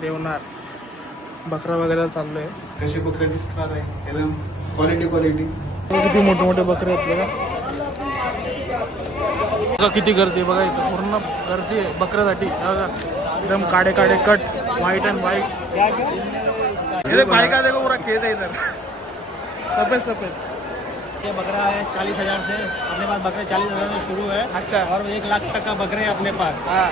देवनार बकरा वगैरे चाललोय. कशी बकरे दिसणार आहे एकदम क्वालिटी. किती मोठे मोठे बकरे आहेत बघा किती गर्दी बघा इथं पूर्ण गर्दी आहे बकऱ्यासाठी. बघा एकदम काडे कट व्हाईट अँड व्हाईट. ये बाइक देखो पूरा खेत है इधर सफेद. ये बकरा है 40,000 से अपने पास बकरे 40,000 से शुरू है। अच्छा और 1 लाख तक का बकरे है अपने पास। हाँ,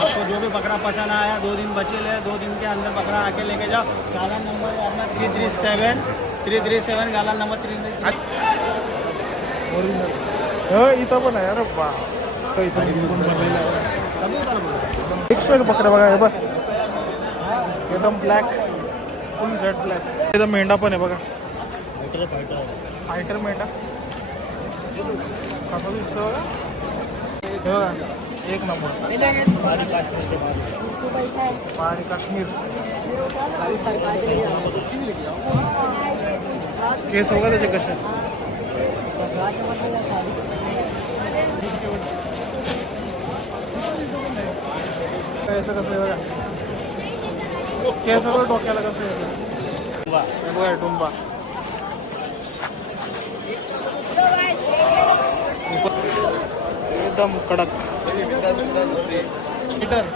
आपको जो भी बकरा पसंद आया 2 दिन बचे ले 2 दिन के अंदर बकरा आके लेके जाओ। गालन नंबर है अपना 337 गालन नंबर 337। इथं पण आहे. अरे बा इथं पण भरलेलं आहे. एकदम बकरा बघा हे बघ एकदम ब्लॅक फुल झेड ब्लॅक. एकदम मेंढा पण आहे बघा. फायटर मेंढा कसा दिसतो बघा. हे बघा एक नंबर पहाडी काश्मीर. केस बघा त्याचे कसे असं कसं आहे बघा. केस सगळं डोक्याला कसं आहे बघा टुंबा. एकदम कडक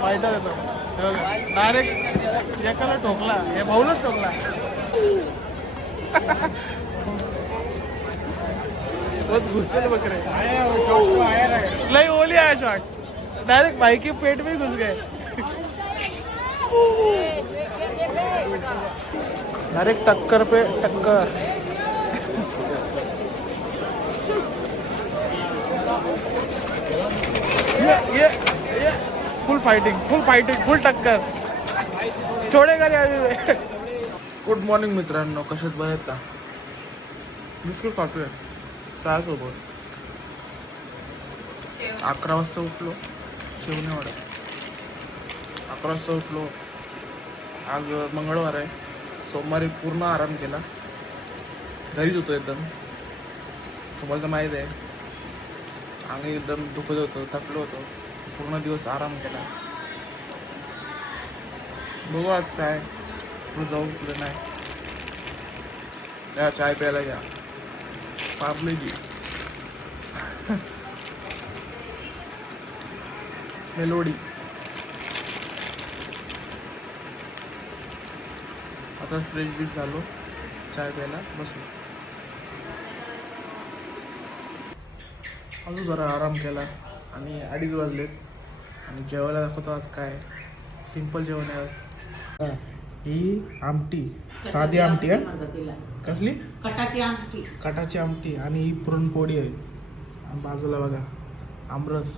फायटर येतो डायरेक्ट एकाला ठोकला हे भाऊलाच ठोकला. घुसले बकरे लई ओली आहे शॉट डायरेक्ट बाइक के पेट में घुस गए. डायरेक्ट टक्कर पे टक्कर. ये फुल फाइटिंग फुल टक्कर छोडेगा रे अभी. गुड मॉर्निंग मित्रांनो, कशात बरं आहेत का. बिस्किट खातोय सोबत. 11 वाजता उठलो शिवनेवाडा. 11 वाजता उठलो. आज मंगळवार आहे. सोमवारी पूर्ण आराम केला. घरीच होतो एकदम. तुम्हाला तर माहीत आहे अंग एकदम दुखत होतं थकलो होतो. पूर्ण दिवस आराम केला. बघू आज काय पुढे जाऊ पुढे नाही. या चाय प्यायला या पार्लेजी मेलोडी. आता फ्रेश बीस झालो चाय प्यायला बसलो. अजून जरा आराम केला आणि 2:30 वाजलेत आणि जेवायला दाखवतो. आज काय सिंपल जेवण आहे आज. ही आमटी साधी आमटी आहे. कसली कटाची आमटी आणि ही पुरणपोळी आहे. आणि बाजूला बघा आमरस.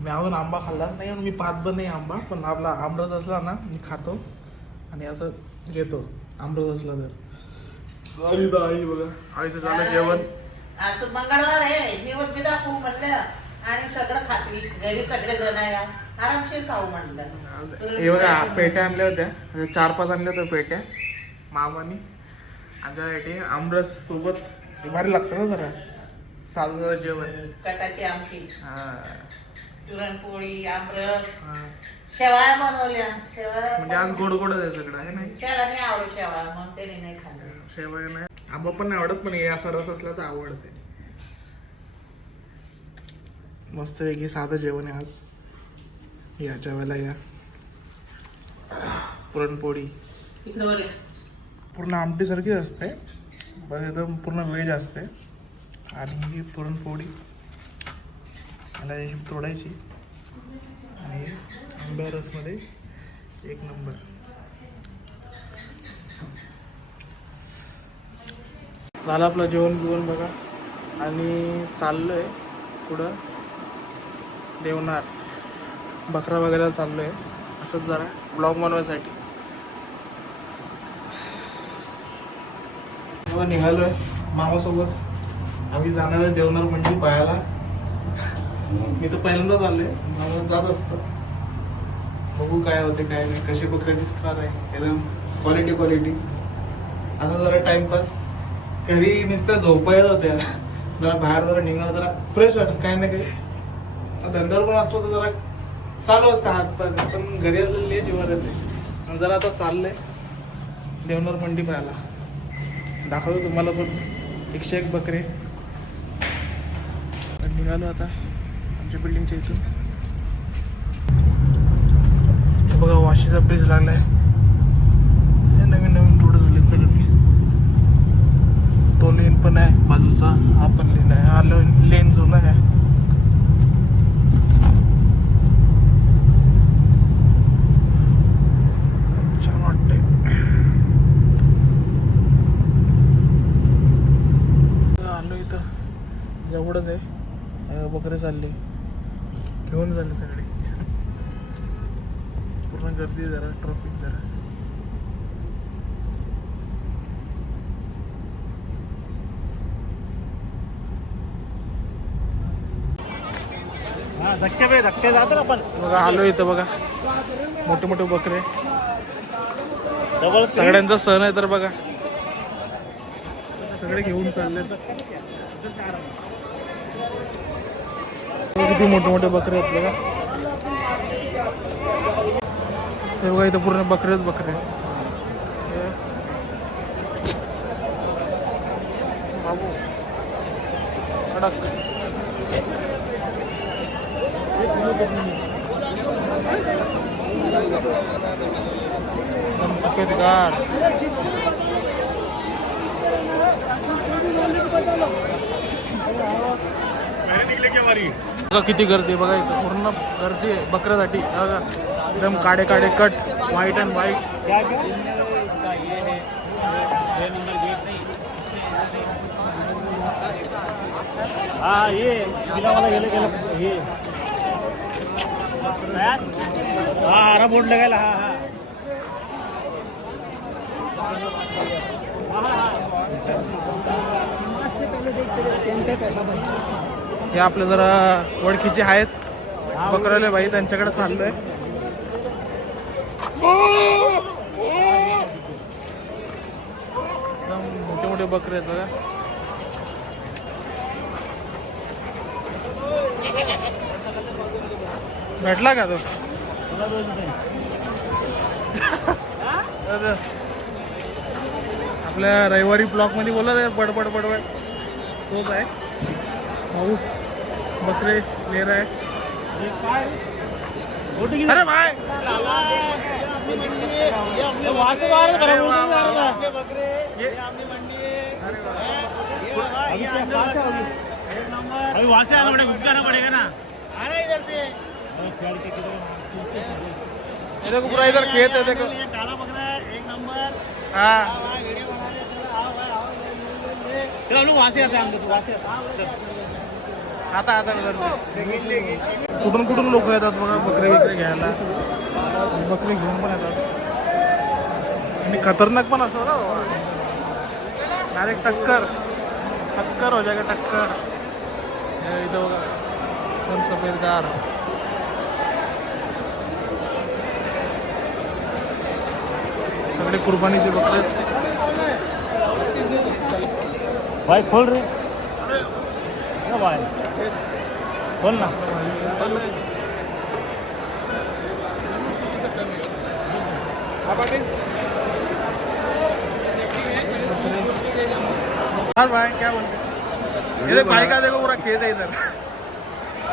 मी अजून आंबा खाल्लाच नाही. मी पाहत पण नाही आंबा. पण आपला आमरस असला ना मी खातो आणि असं घेतो आमरस असला तर. आई बघा आईचं झालं जेवण. आज मंगळवार आहे निवड दाखवू म्हणलं आणि सगळं खात्री घरी सगळे जण आहे आरामशीर खाऊ म्हणलं. हे बघा पेट्या आणल्या होत्या 4-5 आणल्या होत्या पेट्या मामानी. आणि त्यासाठी आमरस सोबत भारी लागतं ना जरा साधं जेवण. कटाची आमटी हा पुरणपोळी आमरस शेवाळ्या बनवल्या. शेवाळ्या म्हणजे आज गोड आहे सगळं आहे नाही. त्याला नाही आवडत शेवाळा मग त्याने नाही खाल्लं. शेवया नाही आंबा पण नाही आवडत. पण हे असा रस असला तर आवडते. मस्त पैकी साधं जेवण आहे आज. या जेवायला या. पुरणपोळी पूर्ण आमटी सारखीच असते बस एकदम पूर्ण वेज असते. आणि ही पुरणपोळी मला तोडायची आणि आंब्या रसमध्ये एक नंबर. झालं आपलं जेवण बिवण बघा. आणि चाललोय पुढं देवनार बकरा वगैरे चाललोय असंच जरा ब्लॉग बनवायसाठी. तेव्हा निघालोय मामासोबत. आम्ही जाणार आहे देवनार मंडी पाहायला. मी तर पहिल्यांदा चाललोय. मामा जात असतं. बघू काय होते काय नाही. कशी बकरे दिसणार आहे एकदम क्वालिटी. असं जरा टाइमपास. घरी नुसत्या झोपा येत होत्या. जरा बाहेर जरा निघालं जरा फ्रेश वाटत. काही ना काही धंद्यावर पण असलं तर जरा चालू असतं हात पाय. पण घरी असलेले जीवन येते. जरा आता चाललंय देवनर मंडी पाहायला. दाखवतो तुम्हाला पण 101 बकरे. तर निघालो आता आमच्या बिल्डिंगच्या इथून. हे बघा वाशीचा ब्रिज लागलाय. हे नवीन नवीन रोड झाले सगळे. तो लेन पण आहे बाजूचा, हा पण लेन आहे. हा लेन जुना आहे. छान वाटतंय. आलो इथं जवळच आहे. बकरे चालले घेऊन चालले सगळे. पूर्ण गर्दी जरा, ट्रॉफिक जरा. धक्के जातात आपण. बघा आलो इथं बघा मोठे मोठे बकरे. सगळ्यांचा सण आहे तर बघा सगळे घेऊन चालले. किती मोठे मोठे बकरे आहेत बघा. हे बघा इथं पूर्ण बकरेच बकरे. बाबू कडक. एकदम सफेद गार. बघा किती गर्दी आहे बघा इथं. पूर्ण गर्दी आहे बकऱ्यासाठी. बघा एकदम काडे काडे कट, व्हाईट अँड व्हाईट. हाँ ये बिना वाला गेले गेलं हे हाँ हरा बोर्ड लगायला. हाँ हाँ हे आपले जरा ओळखीचे आहेत बकरवले बाई, त्यांच्याकडे चाललोय. एकदम मोठे मोठे बकरे आहेत बघा. भेटला का तो? आपल्या रविवारी ब्लॉक मध्ये बोलत आहे बडबड बडबड तोच आहे भाऊ. बकरे ले रहा है. अरे भाई वहाँ से बाहर अरे वाह, वाह, वाह. बकरे ये अपनी मंडी है. अरे वाह. अभी वहाँ से आना पड़ेगा, आना पड़ेगा ना. आना इधर से. ये देखो पूरा इधर खेत है देखो. ये काला बकरा है, एक नंबर. हाँ वीडियो बना रहे. चलो हम लोग वहाँ से आते हैं. हम लोग वहाँ से आता आता कुठून कुठून लोक येतात बघा बकरे बिकरे घ्यायला. बकरे घेऊन पण येतात आणि खतरनाक पण असतात ना बाबा. डायरेक्ट टक्कर टक्कर हो जाएगा टक्कर. हे इथं बघा एकदम सफेद गार. सगळे कुर्बानीचे बकरे. भाई खोल रहे भाई, खोल ना. हाँ भाई क्या बोलते? ये देख भाई का देखो पूरा खेत है इधर.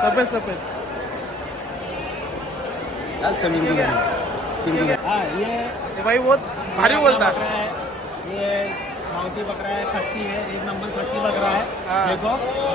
सफेद सफेद. हाँ ये भाई बहुत भारी बोलता है. ये माउटी बकरा है, खस्सी है, एक नंबर खस्सी बकरा है. हाँ. देखो,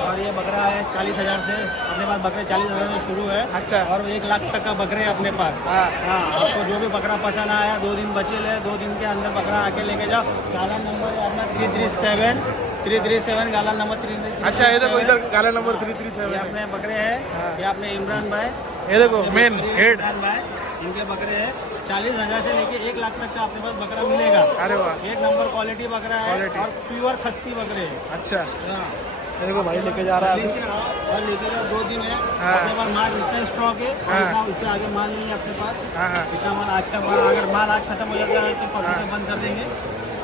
और ये बकरा है 40,000 से. अपने पास बकरे 40,000 से शुरू है. अच्छा. और 1 लाख तक का बकरे है अपने पास. हाँ. हाँ, आपको जो भी बकरा पसंद आया, 2 दिन बचे ले, 2 दिन के अंदर बकरा आके लेके जाओ. गाला नंबर है अपना 337 गाला नंबर 337. अच्छा ये देखो इधर गाला नंबर ये 337. अपने बकरे हैं. हाँ. ये अपने इमरान भाई. ये देखो मेन हेड. इमरान भाई, इनके बकरे हैं 40,000 से लेके 1 लाख तक का अपने पास बकरा मिलेगा. अरे वाह. एक नंबर क्वालिटी बकरा है. Quality. और प्योर खस्सी बकरे है. अच्छा हाँ. ये देखो भाई लेके जा रहा है जल्दी अभी. से आओ और लेके जाओ. 2 दिन है. हाँ. अपने पास माल इतना स्टॉक है. हाँ. इतना उससे आगे माल नहीं है अपने पास. हाँ हाँ इतना माल आज का माल, अगर माल आज खत्म हो जाता है तो परसों हाँ. से बंद कर देंगे.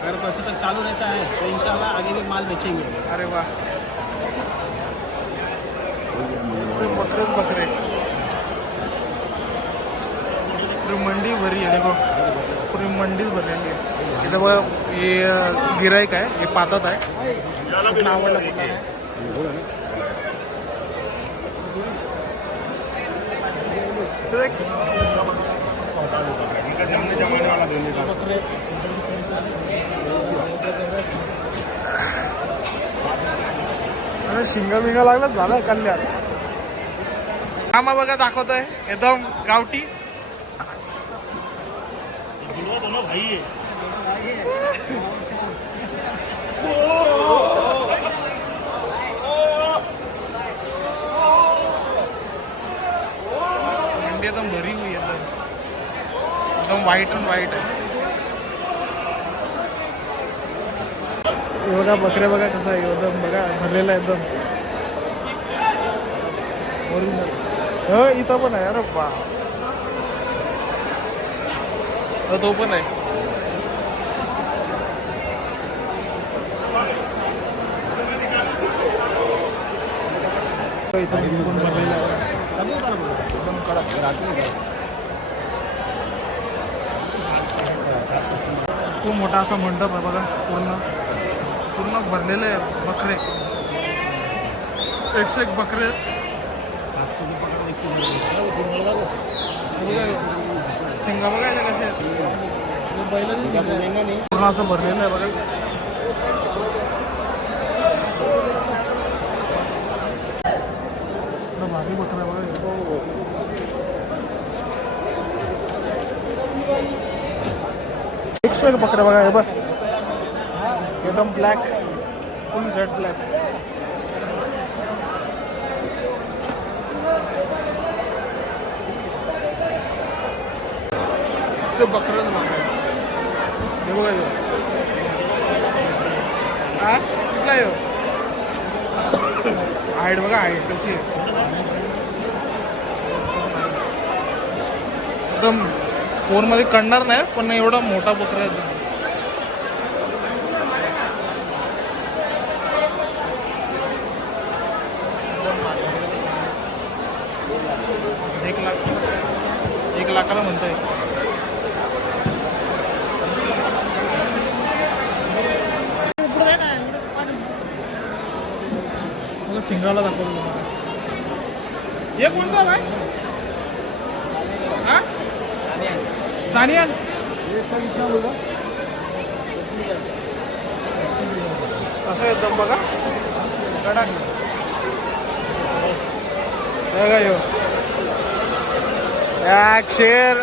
अगर परसों तक चालू रहता है तो इंशाल्लाह आगे भी माल बेचेंगे. अरे वाह. बकरेच बकरे. पूरी मंडी भरी है देखो. पूरी मंडीच भरलेली आहे. इथं बघा हे गिराईक आहे, हे पातात आहे. कुठला आवडला कुठला नाही. इथं एक शिंगा बिंगा लागला झालं कल्याण. आम्हा बघा दाखवतोय एकदम गावठी. मंडी एकदम भरी हुई एकदम व्हाईट अँड व्हाईट आहे. बघा बकऱ्या बघा कसं आहे एकदम बघा भरलेला आहे एकदम. हो इथं पण आहे. अरे बा तो पण आहे. इथं पण भरलेला आहे एकदम कडक. खूप मोठा असा मंडप आहे बघा. पूर्ण पूर्ण भरलेले आहे बकरे. 101 बकरे आहेत. शिंगा बघायला कसे आहेत. पूर्ण असं भरलेलं आहे बघा. भारी बकरा बघा. 101 बकऱ्या बघा. हे बघ एकदम ब्लॅक, फुल झेड ब्लॅक. बकरं हे बघा. हा कुठला येऊ हाईट बघा. हाईट कशी आहे एकदम. फोनमध्ये कळणार नाही पण एवढा मोठा बकरा आहे एकदम. एक लाखाला म्हणताय. मला सिंगाला दाखवलं. हे कोणतं आहे हा सानियन. असं एकदम बघा कडक. बघा यो शेर.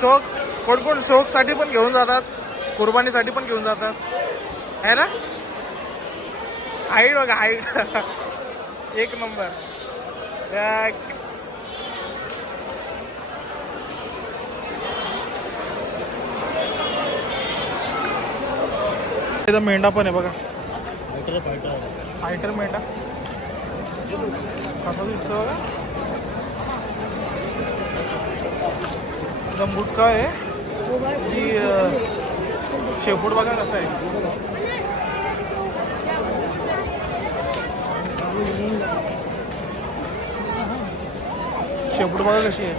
शोक कोण कोण शोक साठी पण घेऊन जातात, कुर्बानीसाठी पण घेऊन जातात है ना. हाईट बघा हाईट एक नंबर. इथं मेंढा पण आहे बघा. फायटर मेंढा कसा दिसतो बघा. एकदम गुटका आहे की शेपूट बघा कसा आहे. शेपूट बघा कशी आहे.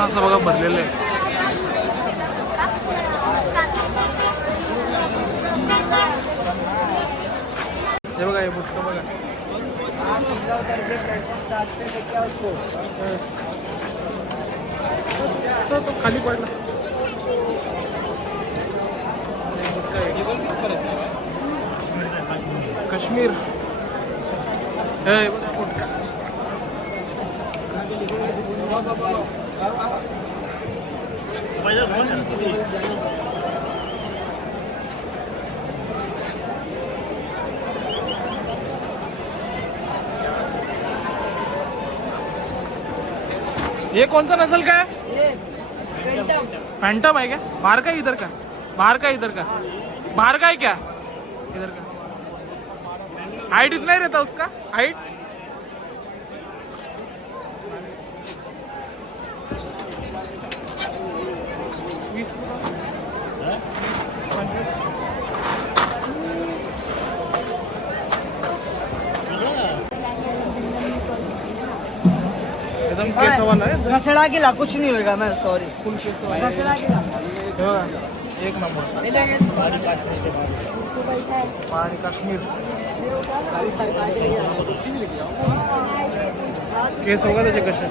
असं बघा भरलेलं आहे. हे बघा हे बुटकं बघा. तो खाली पडला. काश्मीर ये कौन सा नस्ल का है? फैंटम है क्या? बाहर का इधर का? बाहर का इधर का? बाहर का है क्या? इधर का. हाइट इतना ही रहता उसका हाइट. 20 25 एकदम केसवाला आहे घसड़ा गिला कुछ नहीं होगा मैं सॉरी फुल केसवाला घसड़ा गिला हे बघा, एक नंबर पहाडी काश्मीर केस बघा त्याचे कसे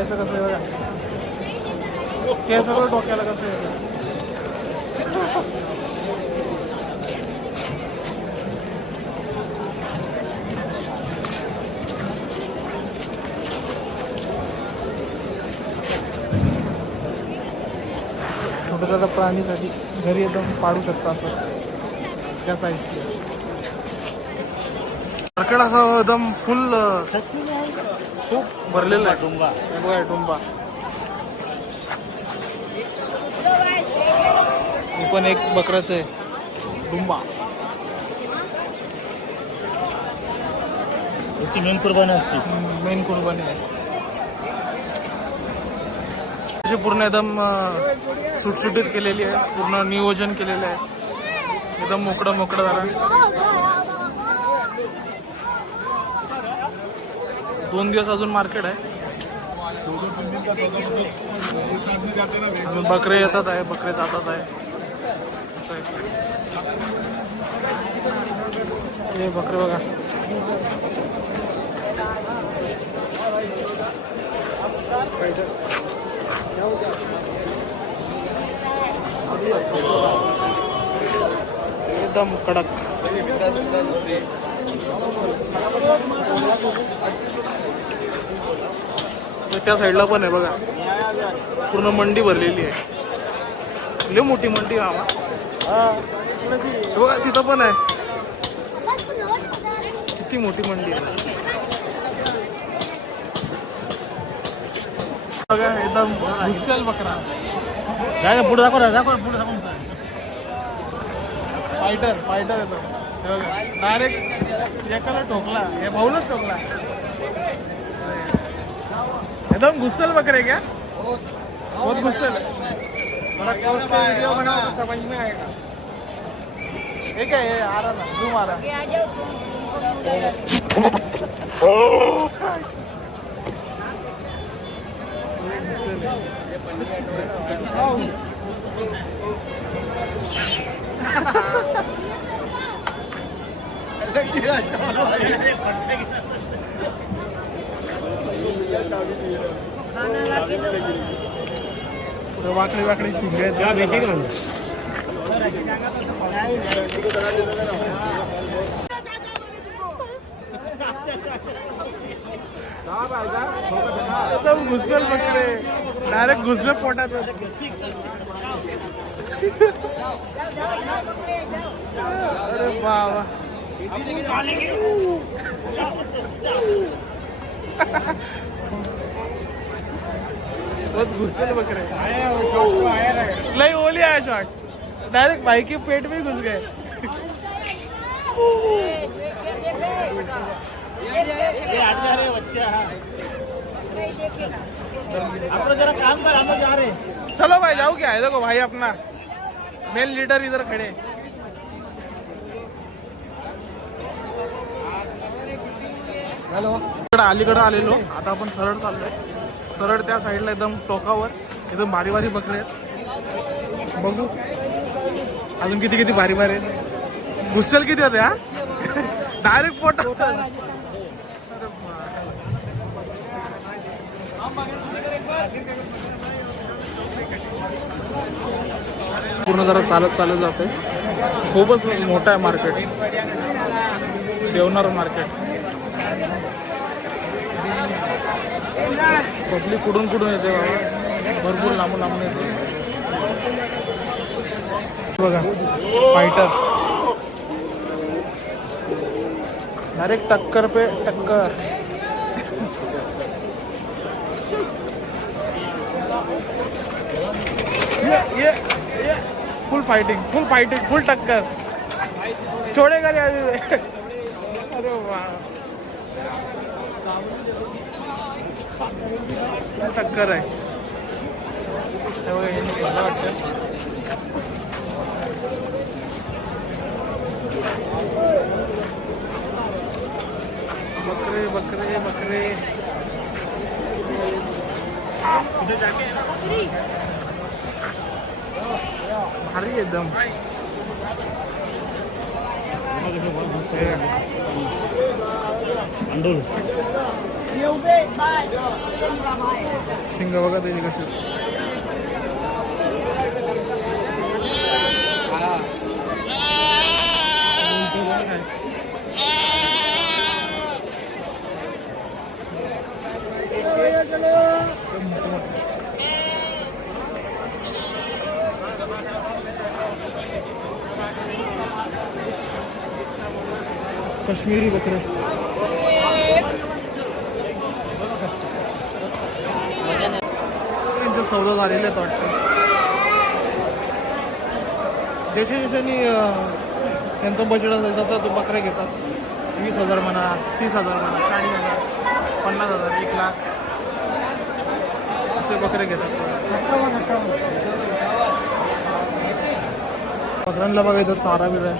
असं कसं आहे बघा केस सगळं डोक्याला कसं आहे छोट्या छोट्या प्राणीसाठी घरी एकदम पाडू शकता असं त्या साईजची मार्केट असं एकदम फुल खूप भरलेलं आहे डुंबा हे बघा डुंबा हे पण एक बकऱ्याचं आहे डुंबा याची मेन कुर्बानी असते मेन कुर्बानी आहे अशी पूर्ण एकदम सुटसुटीत केलेली आहे पूर्ण नियोजन केलेलं आहे एकदम मोकळं मोकळं झालं 2 दिवस अजून मार्केट आहे अजून बकरे येतात आहे बकरे जातात आहे असं आहे हे बकरे बघा एकदम कडक त्या साईडला पण आहे बघा पूर्ण मंडी भरलेली आहे लय मोठी मंडी आहे बघा तिथं पण आहे किती मोठी मंडी आहे बघा एकदम गुस्सेल बकरा पुढे दाखव पुढे दाखव फायटर येतो डायरेक्ट एकाला ठोकला हे भाऊलाच ठोकला एकदम गुस्सेल बकरे क्या बहुत गुस्सेल वीडियो बनाओ तो समझ में आएगा ये क्या है आ रहा ना जूम आ रहा पुढे वाकडी वाकडी शिंगे एकदम घुसल बकरे डायरेक्ट घुसले पोटात अरे बाबा बहुत घुसल बकरे नहीं ओली आया शॉट डायरेक्ट भाई के पेट में घुस गए जरा काम कर हम जा रहे चलो भाई जाओ क्या है देखो भाई अपना मेन लीडर इधर खड़े अलीकडे आलेलो आता आपण सरळ चाललोय सरळ त्या साईडला एकदम टोकावर एकदम भारी भारी बकरे आहेत बघू अजून किती किती भारी भारी आहेत गुस्सेल किती होते हा डायरेक्ट पोटा पूर्ण जरा चालत चालत जाते खूपच मोठं आहे मार्केट देवनार मार्केट पब्लिक कुठून कुठून येते बाबा भरपूर लांबून लांबून येते बघा फायटर डायरेक्ट टक्कर पे टक्कर ये फुल फाइटिंग फुल टक्कर छोड़ेगा नहीं अभी. अरे वाह फुल टक्कर आहे. हे बघा, हे मला वाटतं बकरे भारी एकदम. शिंग बघा त्याची कशी. काश्मीरी बकरे त्यांचं सौदा झालेलं आहेत वाटतं. ज्याच्यानी त्यांचं बजेट असेल तसा तो बकऱ्या घेतात. 20,000 म्हणा, 30,000 म्हणा, 40,000, 50,000, 1,00,000 असे बकरे घेतात. बकऱ्यांना बघायचं चारा बिरा आहे,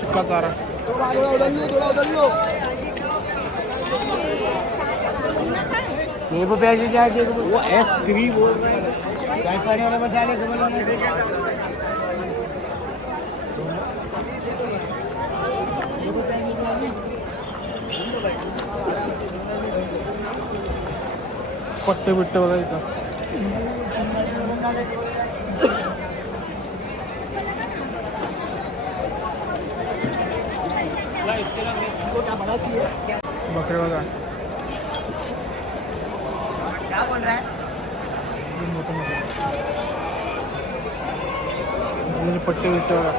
सुका चारा. ये वो पैसे क्या है वो S3 बोल रहे हैं क्या करने वाला बता ले समझ पट्टे बिट्टे बघा इथं. बकरे बघा क्या बोल रहा है? मोठे पट्टे बिट्टे बघा.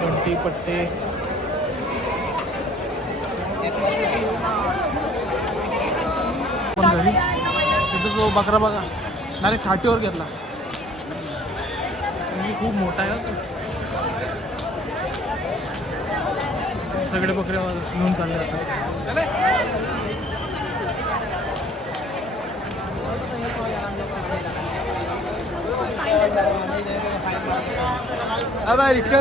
घंटी पट्टे पण घरी तिथं जो बकरा बघा डायरेक्ट खाटीवर घेतला. म्हणजे खूप मोठा आहे का तो. सगळे बकरे घेऊन चालले आता. रिक्षा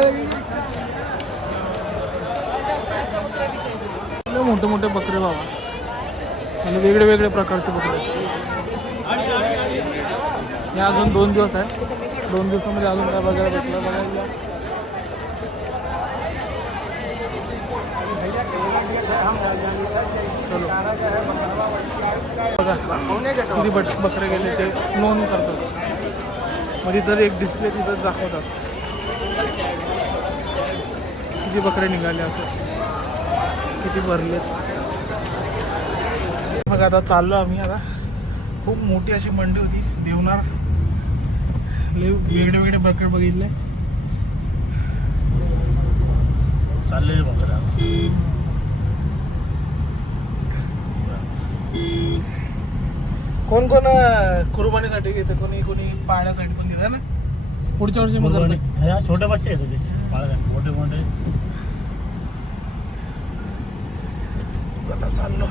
मोठे मोठे बकरे बाबा म्हणजे वेगळे वेगळे प्रकारचे बकरे. हे अजून 2 दिवस आहे. 2 दिवसामध्ये अजून काय बघायला भेटलं बघायला. चलो बघा किती बकरे गेले ते नोंद करतात. मध्ये तर एक डिस्प्ले तिथं दाखवतात किती बकरे निघाले, असं किती भरलेत. मग आता चाललो आम्ही. आता खूप मोठी अशी मंडी होती देवनार. लय वेगळे वेगळे बकरे बघितले. चालले बकरा कोण कोण कुर्बानीसाठी घेतं, कोणी कोणी पाहण्यासाठी पण घेतं ना. पुढच्या वर्षी मग करतात. छोटे बच्चे आहेत त्याचे मोठे मोठे. चला चाललो.